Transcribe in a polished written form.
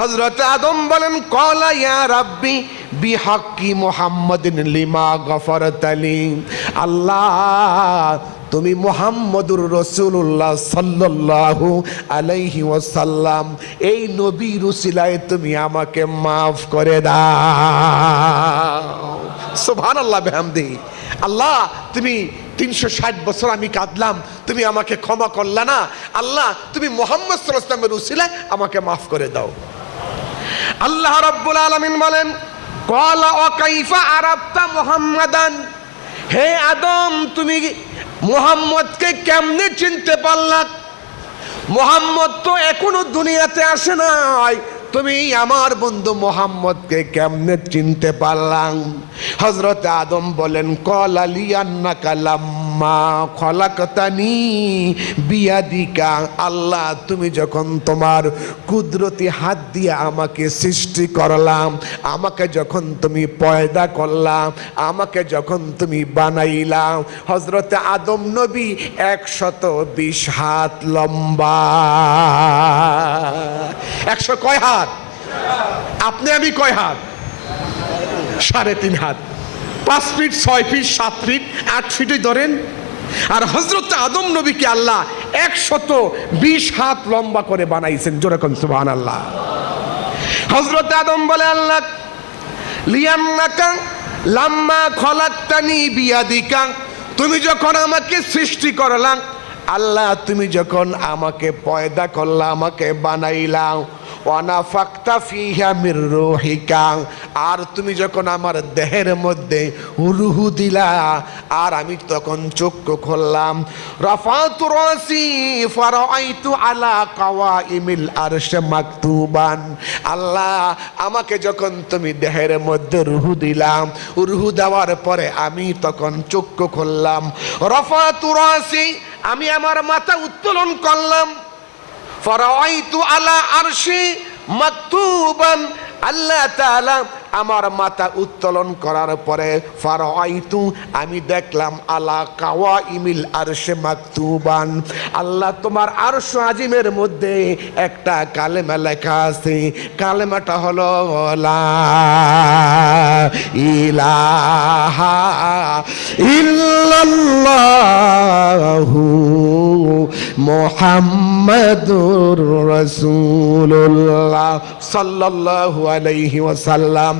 হযরত আদম বলেন ক্বালা ইয়া রাব্বি বিহাক্কি মুহাম্মাদিন লিমা গফরতালি। আল্লাহ তুমি মুহাম্মদুর রাসূলুল্লাহ সাল্লাল্লাহু আলাইহি ওয়াসাল্লাম এই নবীর উসিলায় তুমি আমাকে মাফ করে দাও। সুবহানাল্লাহ বিহামদিহি। আল্লাহ তুমি 360 বছর আমি কাঁদলাম, তুমি আমাকে ক্ষমা করলা না। আল্লাহ তুমি মুহাম্মদ সাল্লাল্লাহু আলাইহি ওয়াসাল্লামের উসিলায় আমাকে মাফ করে দাও। আল্লাহ রাব্বুল আলামিন বলেন ক্বালা ওয়া কাইফা আরাফতা মুহাম্মাদান। হে আদম তুমি মুহাম্মদকে কেমনে চিনতে পারলা? মুহাম্মদ তো এখনো দুনিয়াতে আসে নাই, তুমি আমার বন্ধু মুহাম্মদকে কেমনে চিনতে পারলাম? হযরত আদম বলেন ক্বালা লিআন্নাকা লাম্মা খলাকতানি বিয়াদিকা। আল্লাহ তুমি যখন তোমার কুদরতি হাত দিয়ে আমাকে সৃষ্টি করলাম, আমাকে যখন তুমি পয়দা করলাম, আমাকে যখন তুমি বানাইলাম, হযরত আদম নবী 120 হাত লম্বা। 100 কয় হাত? আপনি আমি কয় হাত? 3.5 হাত। 5 ফিট 6 ফিট 7 ফিট 8 ফিটই ধরেন। আর হযরত আদম নবীকে আল্লাহ 120 হাত লম্বা করে বানাইছেন। জোরে কোন সুবহানাল্লাহ। হযরত আদম বলে আল্লাহ লিয়ান্নাকা লাম্মা খলাকতানি বিয়াদিকা। তুমি যখন আমাকে সৃষ্টি করলা, আল্লাহ তুমি যখন আমাকে পয়দা করলা, আমাকে বানাইলা, ওয়ানাফাকতা ফিহা মির রূহিকা। আর তুমি যখন আমার দেহের মধ্যে রূহ দিলা, আর আমি তখন চক্ষু খুললাম। রাফাতু রাসি ফারাআইতু আলা কাওয়াইমিল আরশ মাকতুবান। আল্লাহ আমাকে যখন তুমি দেহের মধ্যে রূহ দিলাম, রূহ দেওয়ার পরে আমি তখন চক্ষু খুললাম। রাফাতু রাসি আমি আমার মাথা উত্তোলন করলাম। ফারাআইতু আলা আরশি মাকতুবান। আল্লাহ তাআলা আমার মাথা উত্তোলন করার পরে ফারাআইতু আমি দেখলাম আলা কাওয়াইমিল আরশে মাকতুবান। আল্লাহ তোমার আরশ আজিমের মধ্যে একটা কালেমা লেখা আছে। কালেমাটা হলো লা ইলাহা ইল্লাল্লাহু মুহাম্মাদুর রাসূলুল্লাহ সাল্লাল্লাহু আলাইহি ওয়াসাল্লাম।